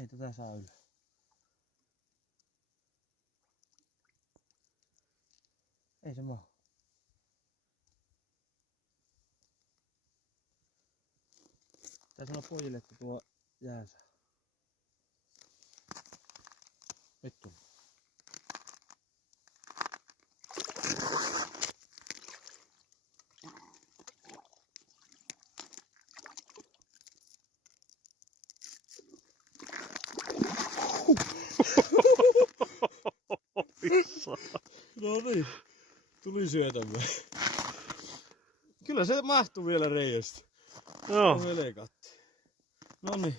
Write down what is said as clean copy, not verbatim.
Ei tätä saa yllä. Ei se mahu. Tää sanoo pojille, että tuo jäänsä. Vittu. No niin, tuli syötämme. Kyllä se mahtuu vielä reiästä. Joo. No niin,